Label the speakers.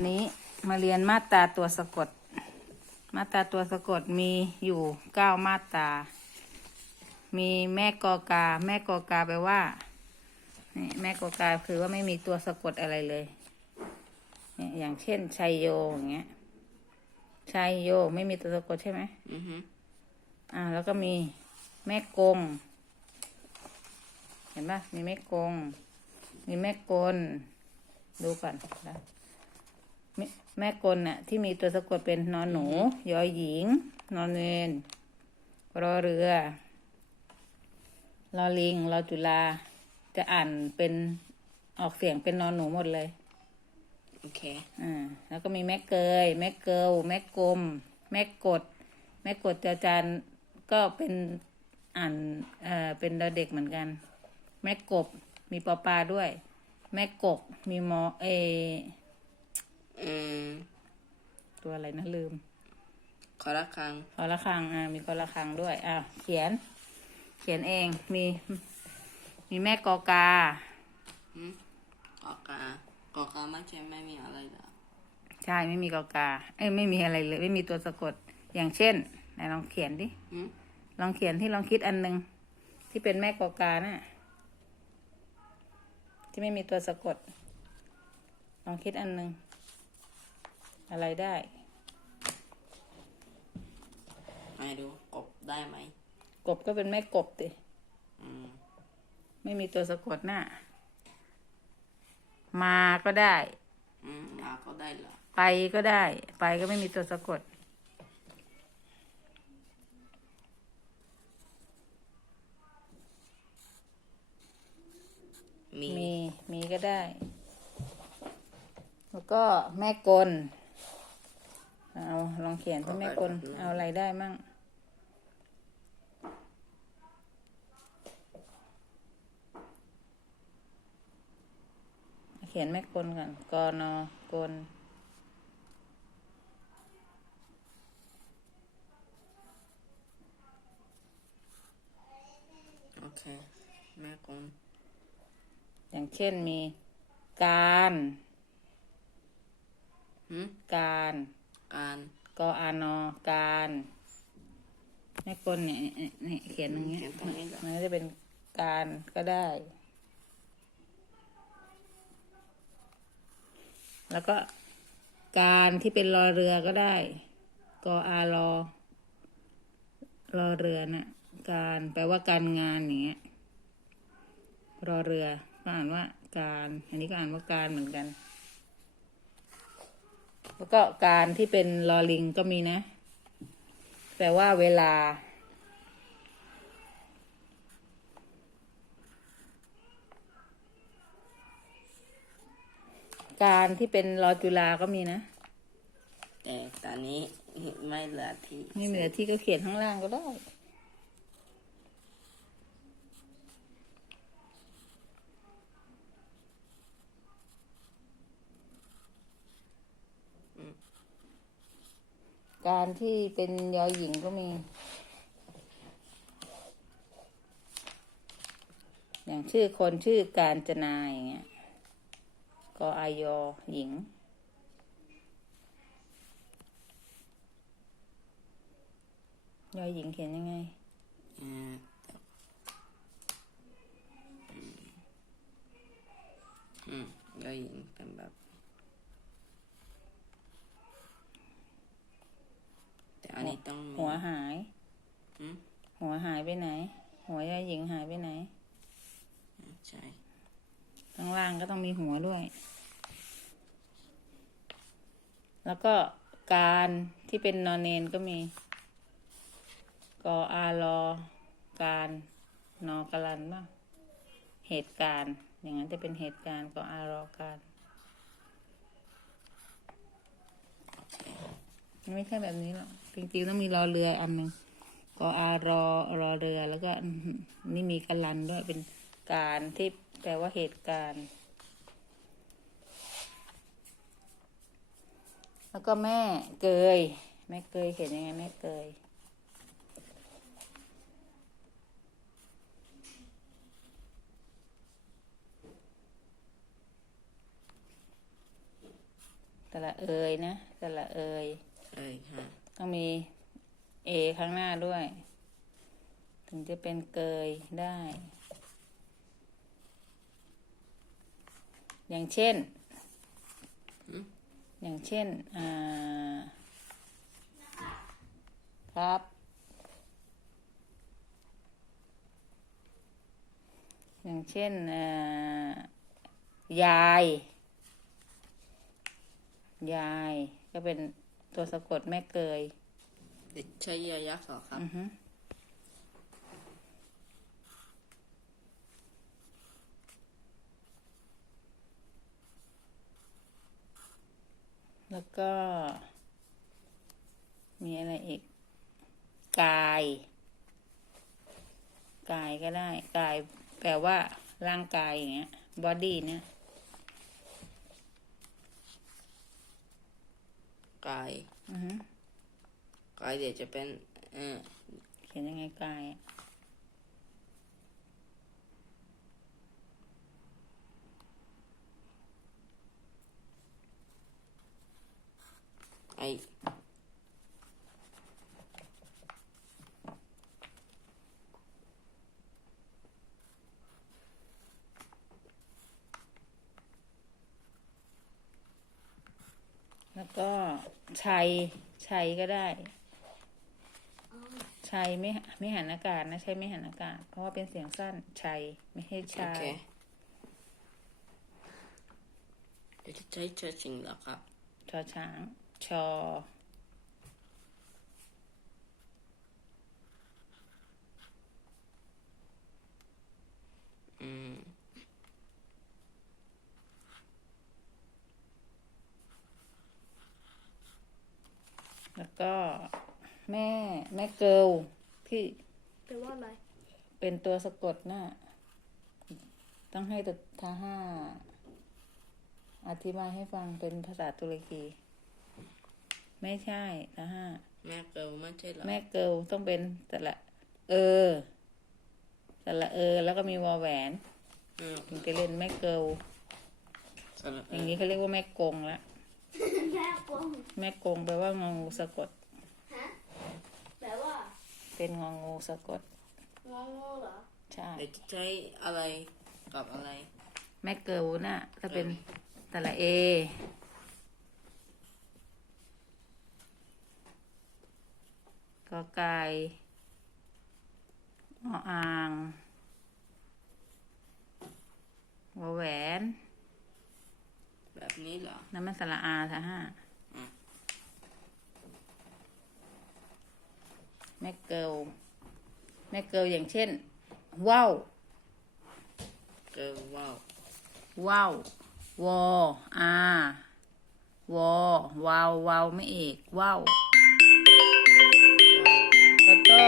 Speaker 1: นี้มาเรียนมาตราตัวสะกด มาตราตัวสะกดมีอยู่เก้ามาตรา มีแม่กอกา แม่กอกาแปลว่านี่แม่กอกาคือว่าไม่มีตัวสะกดอะไรเลยเนี่ยอย่างเช่นชัยโยอย่างเงี้ยชัยโยไม่มีตัวสะกดใช่ไหม
Speaker 2: อือฮึ
Speaker 1: อ่า แล้วก็มีแม่กง เห็นปะมีแม่กง มีแม่กล ดูก่อนนะ แม่แม่กลน่ะที่มีตัวสะกดเป็นนอนหนู ยอหญิง นอนเนนรอเรือ รอลิง รอจุฬาจะอ่านเป็นออกเสียงเป็นนอนหนูหมดเลย
Speaker 2: โอเค
Speaker 1: อ่า แล้วก็มีแม่เกย แม่เกิลแม่กลม แม่กด แม่กดจาจานก็เป็นอ่านเอ่อเป็นดอเด็กเหมือนกัน แม่กบ มีปอปลาด้วย แม่กก มีมอเอ
Speaker 2: อืม
Speaker 1: ตัวอะไรนะลืม
Speaker 2: ขอละครัง
Speaker 1: คอละครังอ่ามีคอละครังด้วยอ่าเขียน เขียนเอง มี มีแม่กอกา
Speaker 2: หืมกอกากอกาไม่ใช่ไม่มีอะไรเหรอ
Speaker 1: ใช่ไม่มีกอกา เอ้ยไม่มีอะไรเลย ไม่มีตัวสะกด อย่างเช่นไหนลองเขียนดิ
Speaker 2: หืม
Speaker 1: ลองเขียนที่ลองคิดอันหนึ่งที่เป็นแม่กอกาน่ะที่ไม่มีตัวสะกด ลองคิดอันหนึ่ง อะไรได้
Speaker 2: ไม่ดูกบได้ไหม
Speaker 1: กบก็เป็นแม่กบติ
Speaker 2: อืม
Speaker 1: ไม่มีตัวสะกดน่ะมาก็ได้
Speaker 2: อืมมาก็ได้เหรอ
Speaker 1: ไปก็ได้ ไปก็ไม่มีตัวสะกด
Speaker 2: มี
Speaker 1: มีมีก็ได้ แล้วก็แม่กล เอาลองเขียนที่แม่กลเอาอะไรได้มั่งเขียนแม่กลก่อนกนกล
Speaker 2: โอเค แม่กง
Speaker 1: อย่างเช่นมีการ
Speaker 2: หืม
Speaker 1: การ
Speaker 2: การ
Speaker 1: กออานอการแม่กลเนี่ยเนี่ยเนี่ยเขียนอย่างเงี้ย
Speaker 2: เขียนตรงนี้เหรอ
Speaker 1: มันก็จะเป็นการก็ได้ แล้วก็การที่เป็นรอเรือก็ได้ กออารอรอเรือน่ะการแปลว่าการงานอย่างเงี้ยรอเรือก็อ่านว่าการ อันนี้ก็อ่านว่าการเหมือนกัน แล้วก็การที่เป็นลอลิงก็มีนะ แปลว่าเวลา การที่เป็นรอจุฬาก็มีนะ
Speaker 2: แต่ตอนนี้ไม่เหลือที่
Speaker 1: ไม่เหลือที่ก็เขียนข้างล่างก็ได้ การที่เป็นยอหญิงก็มี อย่างชื่อคนชื่อการจนาอย่างเงี้ยก็อายอหญิง ยอหญิงเขียนยังไง
Speaker 2: อืมอืมยอหญิงเป็นแบบ แต่อันนี้ต้องมี
Speaker 1: หั วหาย
Speaker 2: อืม
Speaker 1: หัวหายไปไหน หัวยอหญิงหายไปไหน
Speaker 2: ใช่
Speaker 1: ข้างล่างก็ต้องมีหัวด้วย แล้วก็การที่เป็นนอนเนนก็มี กออารอ การนอกลันบ้างเหตุการณ์ อย่างนั้นจะเป็นเหตุการณ์กออารอการ ไม่ใช่แบบนี้หรอกจริงๆต้องมีรอเรืออันหนึ่งกออารอรอเรือแล้วก็นี่มีกันลันด้วยเป็นการที่แปลว่าเหตุการณ์ แล้วก็แม่เกย แม่เกยเขียนยังไงแม่เกยตระเอยนะสระเอย
Speaker 2: เอ้ยฮะ
Speaker 1: ต้องมีเอข้างหน้าด้วย ถึงจะเป็นเกยได้ อย่างเช่น อย่างเช่น อ่า ครับ อย่างเช่น อ่า ยาย ยายก็เป็น ตัวสะกดแม่เกย
Speaker 2: เด็กใช้ยายักษ์เหรอครับ
Speaker 1: อือฮึแล้วก็ มีอะไรอีก กาย กายก็ได้ กายแปลว่าร่างกายอย่างเงี้ยบอดี้เนี่ย
Speaker 2: กาย
Speaker 1: อือฮึ
Speaker 2: กายเดี๋ยวจะเป็นเออ
Speaker 1: เขียนยังไงกายอะ
Speaker 2: ไอ
Speaker 1: ก็ชัยชัยก็ได้ชัยไม่ไม่หันอากาศนะใช้ไม่หันอากาศ เพราะว่าเป็นเสียงสั้นชัยไม่ใช่
Speaker 2: โอ
Speaker 1: ชาย
Speaker 2: เคเดี๋ยวจะใช้เชิดสิ่งเหรอครับ
Speaker 1: ชอช้างชอ
Speaker 2: อืม
Speaker 1: แล้วก็ แม่แม่เกิลที่
Speaker 3: แปลว่าอะไร
Speaker 1: เป็นตัวสะกดน่ะต้องให้ตัวทาห้าอธิบายให้ฟังเป็นภาษาตุรกี ไม่ใช่ทาห้า
Speaker 2: แม่เกิลไม่ใช่เหรอ
Speaker 1: แม่เกิลต้องเป็นสระเออสระเออ แล้วก็มีวอแหวน
Speaker 2: อืม
Speaker 1: ถึงจะเล่นแม่เกิล
Speaker 2: สระ
Speaker 1: อ
Speaker 2: เอย่าง
Speaker 1: นี้เขาเรียกว่าแม่กงละ
Speaker 3: แม่กง
Speaker 1: แม่กงแปลว่างองูสะกด
Speaker 3: ฮะแปลว่า
Speaker 1: เป็นงองูสะกด
Speaker 3: งองูเหรอ
Speaker 1: ใช่
Speaker 2: เดี๋ยวจะใช้อะไรกับอะไร
Speaker 1: แม่เกิลน่ะถ้าเป็นสระเอก็ไก่ออ่างวอแหวน
Speaker 2: แบบนี้เหรอ
Speaker 1: นั่นมันสระอาท่ะห้า
Speaker 2: อืม
Speaker 1: แม่เกิลแม่เกิลอย่างเช่นว่าว
Speaker 2: เกิลว้าว
Speaker 1: ว่าววออาวอวาววาวไม่เอกว่าวแล้วก็